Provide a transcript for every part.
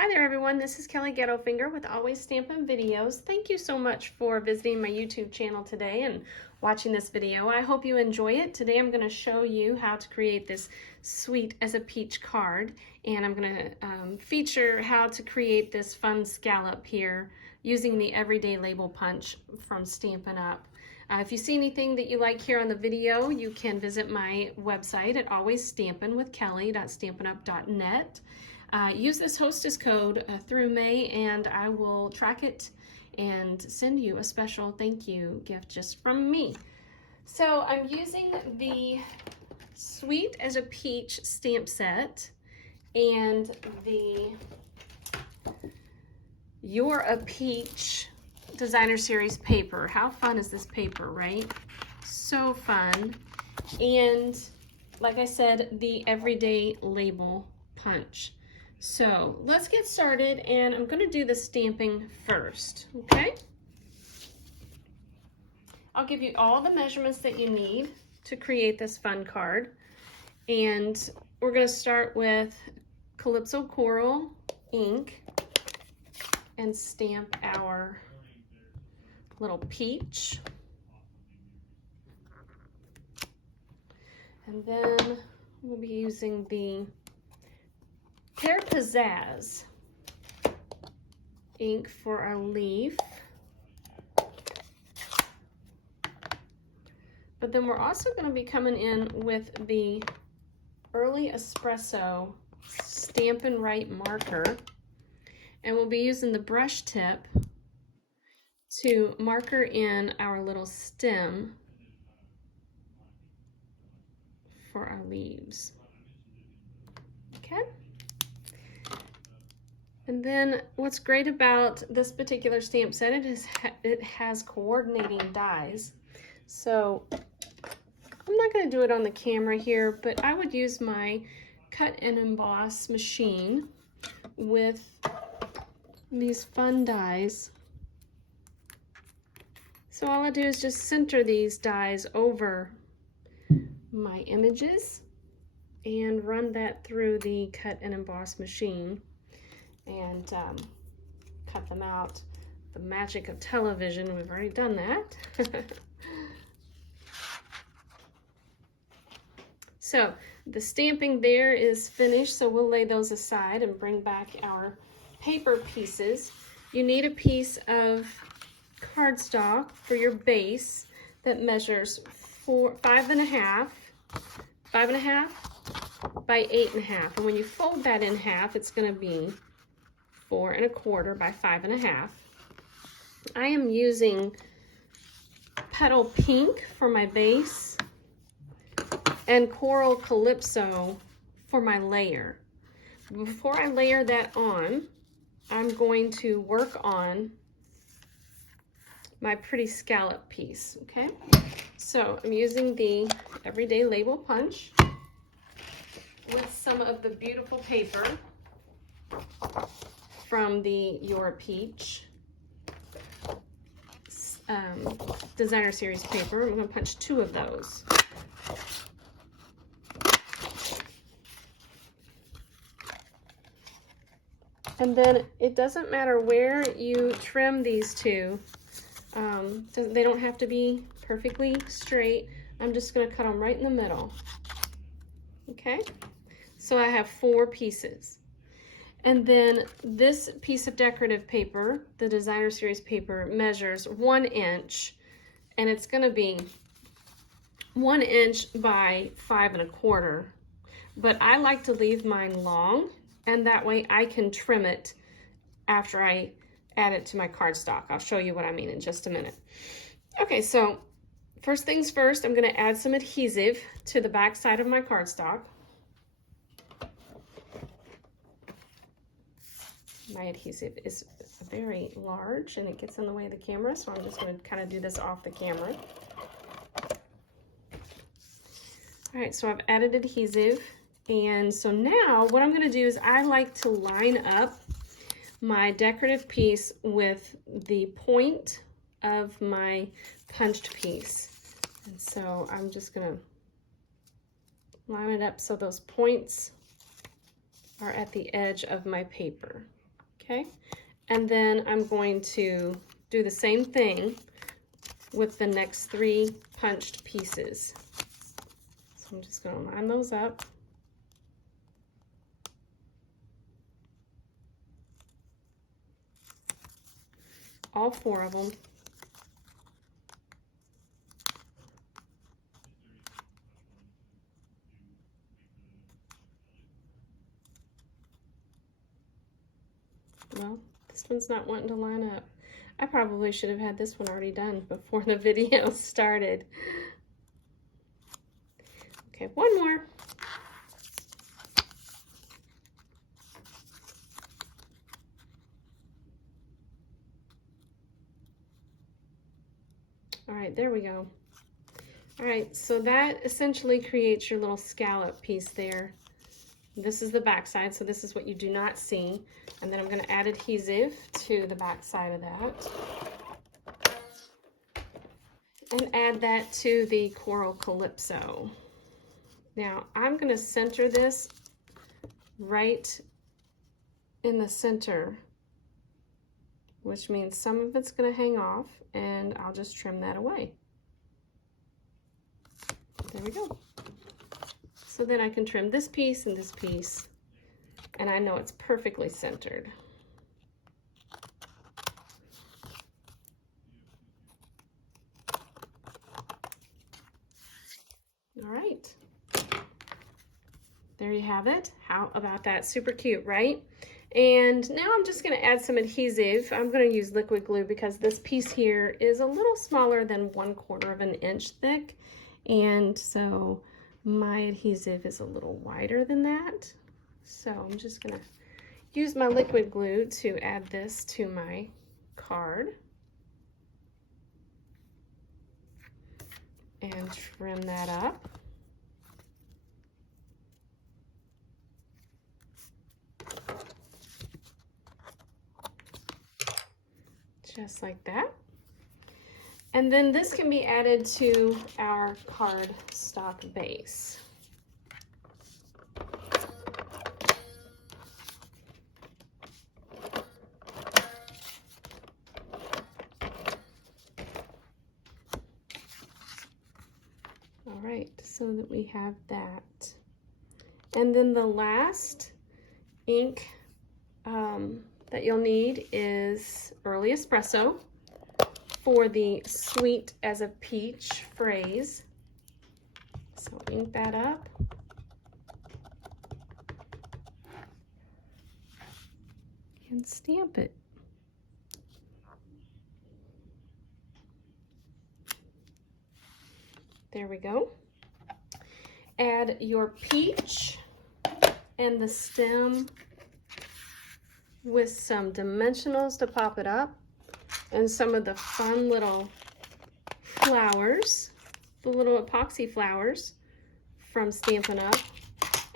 Hi there everyone, this is Kelly Gettelfinger with Always Stampin' Videos. Thank you so much for visiting my YouTube channel today and watching this video. I hope you enjoy it. Today I'm going to show you how to create this sweet as a peach card, and I'm going to feature how to create this fun scallop here using the Everyday Label Punch from Stampin' Up. If you see anything that you like here on the video, you can visit my website at alwaysstampinwithkelly.stampinup.net. Use this hostess code through May, and I will track it and send you a special thank you gift just from me. So I'm using the Sweet as a Peach stamp set and the You're a Peach designer series paper. How fun is this paper, right? So fun. And like I said, the Everyday Label Punch. So let's get started, and I'm going to do the stamping first, okay? I'll give you all the measurements that you need to create this fun card, and we're going to start with Calypso Coral ink and stamp our little peach. And then we'll be using the Pear Pizzazz ink for our leaf. But then we're also going to be coming in with the Early Espresso Stampin' Right marker, and we'll be using the brush tip to marker in our little stem for our leaves. Okay? And then what's great about this particular stamp set, it has coordinating dies. So I'm not going to do it on the camera here, but I would use my cut and emboss machine with these fun dies. So all I do is just center these dies over my images and run that through the cut and emboss machine and cut them out. The magic of television, we've already done that. So the stamping there is finished, so we'll lay those aside and bring back our paper pieces. You need a piece of cardstock for your base that measures 5.5 by 8.5, and when you fold that in half, it's going to be 4.25 by 5.5. I am using Petal Pink for my base and Coral Calypso for my layer. Before I layer that on, I'm going to work on my pretty scallop piece, okay? So I'm using the Everyday Label Punch with some of the beautiful paper from the You're a Peach designer series paper. I'm going to punch 2 of those. And then it doesn't matter where you trim these two. They don't have to be perfectly straight. I'm just going to cut them right in the middle. Okay? So I have 4 pieces. And then this piece of decorative paper, the designer series paper, measures 1 inch, and it's going to be 1 inch by 5.25. But I like to leave mine long, and that way I can trim it after I add it to my cardstock. I'll show you what I mean in just a minute. Okay, so first things first, I'm going to add some adhesive to the back side of my cardstock. My adhesive is very large and it gets in the way of the camera, so I'm just going to kind of do this off the camera. All right, so I've added adhesive, and so now what I'm going to do is I like to line up my decorative piece with the point of my punched piece. And so I'm just going to line it up so those points are at the edge of my paper. Okay, and then I'm going to do the same thing with the next 3 punched pieces. So I'm just going to line those up. All 4 of them. Well, this one's not wanting to line up. I probably should have had this one already done before the video started. Okay, one more. All right, there we go. All right, so that essentially creates your little scallop piece there. This is the back side, so this is what you do not see. And then I'm going to add adhesive to the back side of that. And add that to the coral calypso. Now, I'm going to center this right in the center, which means some of it's going to hang off, and I'll just trim that away. There we go. So then I can trim this piece and this piece, and I know it's perfectly centered. All right. There you have it. How about that? Super cute, right? And now I'm just going to add some adhesive. I'm going to use liquid glue because this piece here is a little smaller than 1/4 of an inch thick. And so my adhesive is a little wider than that. So I'm just going to use my liquid glue to add this to my card. And trim that up. Just like that. And then this can be added to our card stock base. All right, so that we have that. And then the last ink that you'll need is Early Espresso for the sweet as a peach phrase. So ink that up. And stamp it. There we go. Add your peach and the stem with some dimensionals to pop it up and some of the fun little flowers, the little epoxy flowers from Stampin' Up.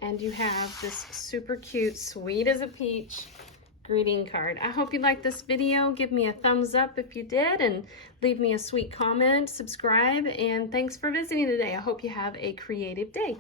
And you have this super cute, sweet as a peach greeting card. I hope you liked this video. Give me a thumbs up if you did, and leave me a sweet comment, subscribe, and thanks for visiting today. I hope you have a creative day.